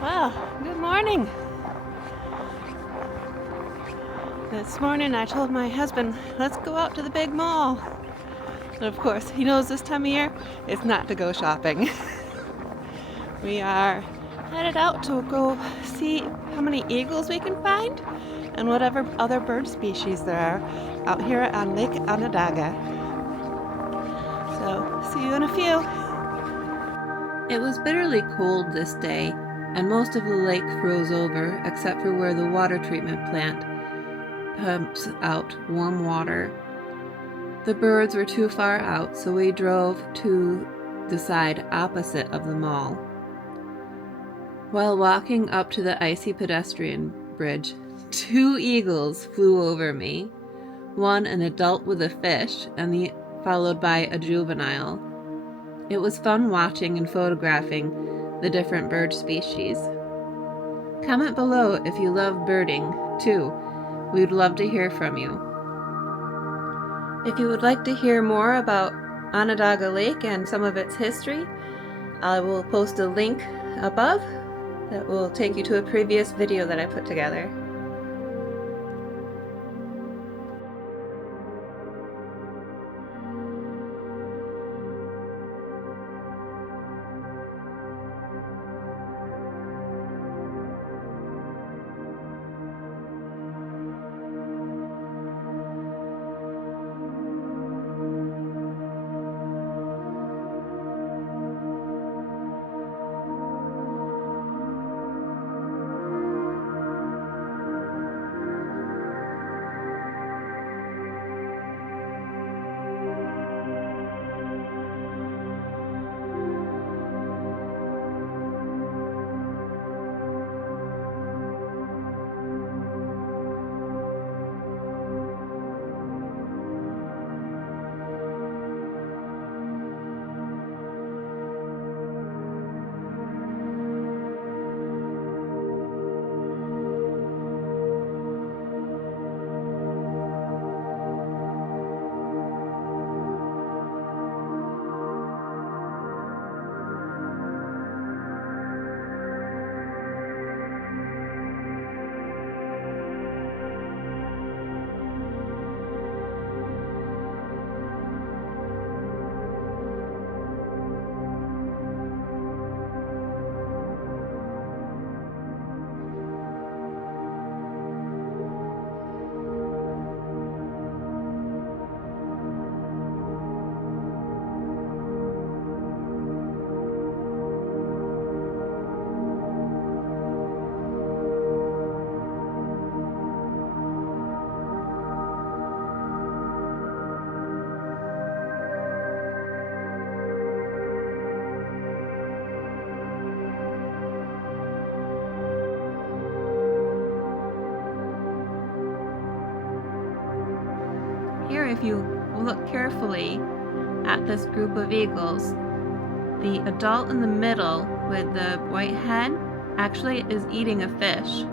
Well, good morning. This morning I told my husband, let's go out to the big mall. But of course, he knows this time of year it's not to go shopping. We are headed out to go see how many eagles we can find and whatever other bird species there are out here on Lake Onondaga. So, see you in a few. It was bitterly cold this day, and most of the lake froze over except for where the water treatment plant pumps out warm water. The birds were too far out, so we drove to the side opposite of the mall. While walking up to the icy pedestrian bridge, 2 eagles flew over me, one an adult with a fish, and followed by a juvenile. It was fun watching and photographing the different bird species. Comment below if you love birding, too. We'd love to hear from you. If you would like to hear more about Onondaga Lake and some of its history, I will post a link above that will take you to a previous video that I put together. Here, if you look carefully at this group of eagles, the adult in the middle with the white head actually is eating a fish.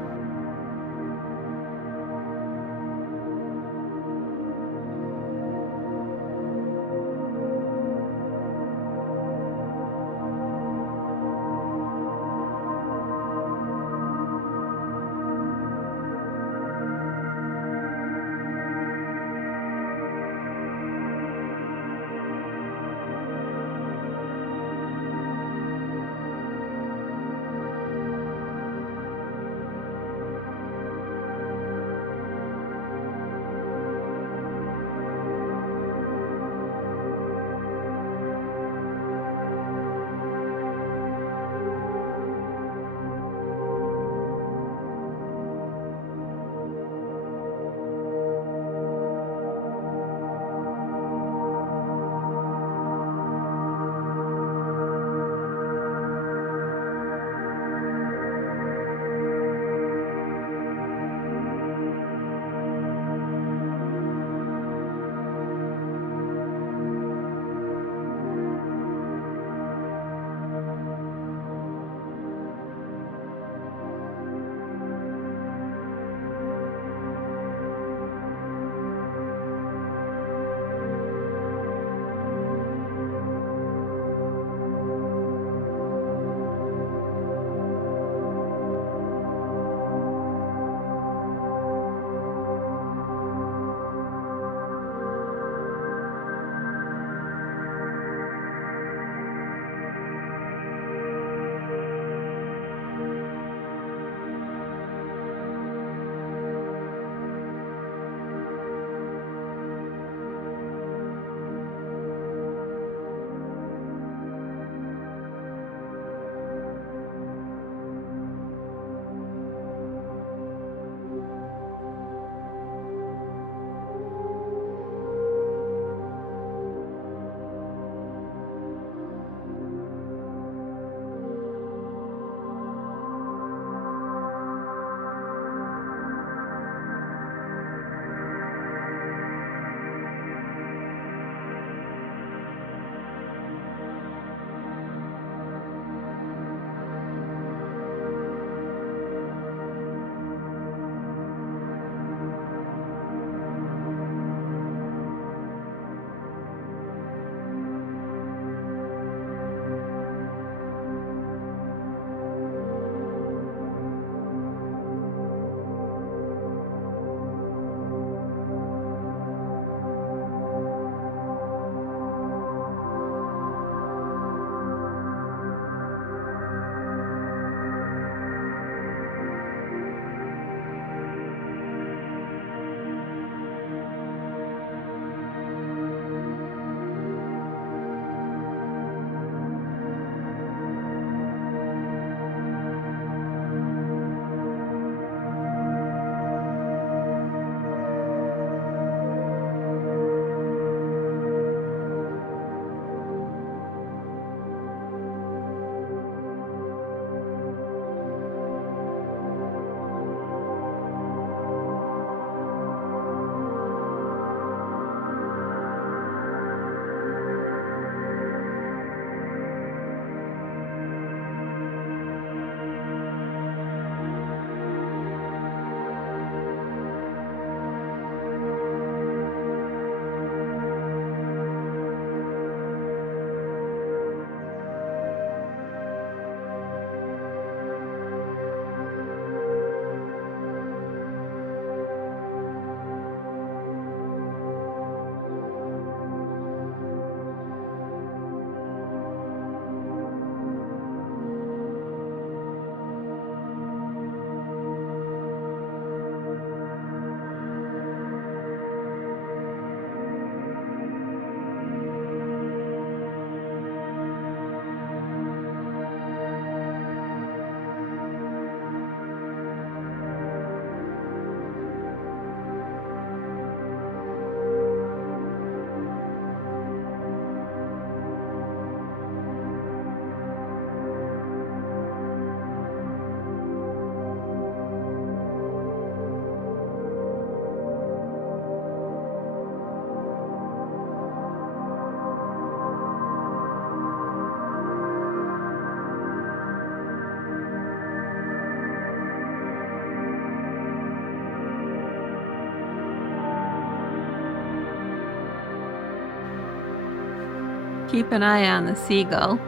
Keep an eye on the seagull.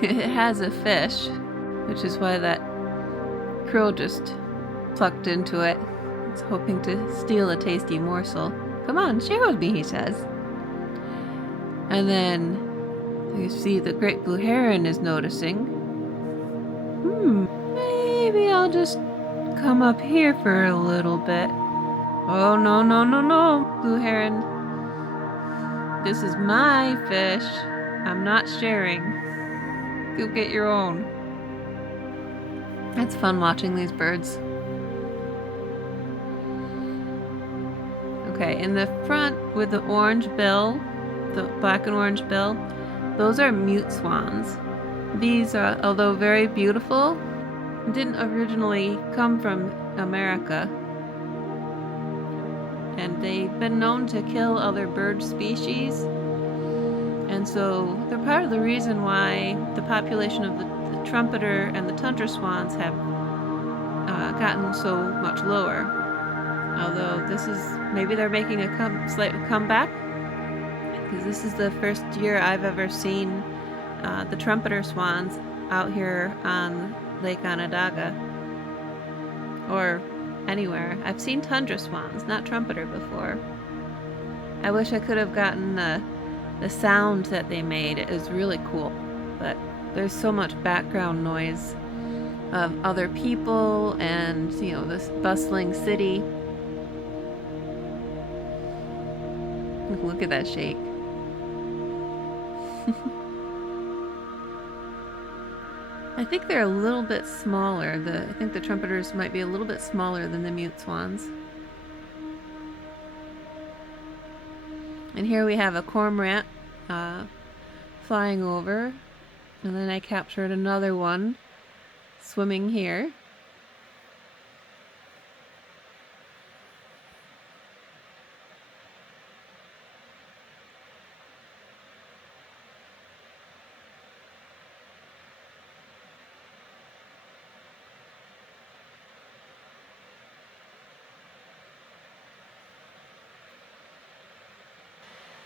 It has a fish, which is why that crow just plucked into it. It's hoping to steal a tasty morsel. Come on, share with me, he says. And then you see the great blue heron is noticing. Maybe I'll just come up here for a little bit. Oh, no, no, no, no, blue heron. This is my fish. I'm not sharing. Go get your own. It's fun watching these birds. Okay, in the front with the orange bill, the black and orange bill, those are mute swans. These are, although very beautiful, didn't originally come from America. And they've been known to kill other bird species. And so they're part of the reason why the population of the trumpeter and the tundra swans have gotten so much lower. Although this is, maybe they're making a slight comeback, because this is the first year I've ever seen the trumpeter swans out here on Lake Onondaga, or anywhere. I've seen tundra swans, not trumpeter before. I wish I could have gotten the sound that they made. It is really cool, but there's so much background noise of other people and, you know, this bustling city. Look at that shake. I think they're a little bit smaller. I think the trumpeters might be a little bit smaller than the mute swans. And here we have a cormorant flying over. And then I captured another one swimming here.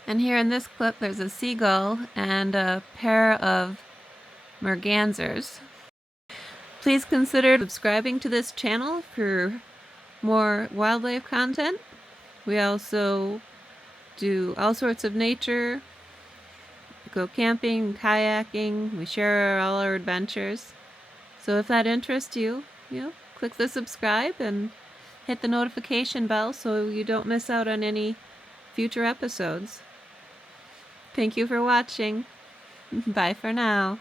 And here in this clip, there's a seagull and a pair of mergansers. Please consider subscribing to this channel for more wildlife content. We also do all sorts of nature, go camping, kayaking, we share all our adventures. So if that interests you, click the subscribe and hit the notification bell so you don't miss out on any future episodes. Thank you for watching. Bye for now.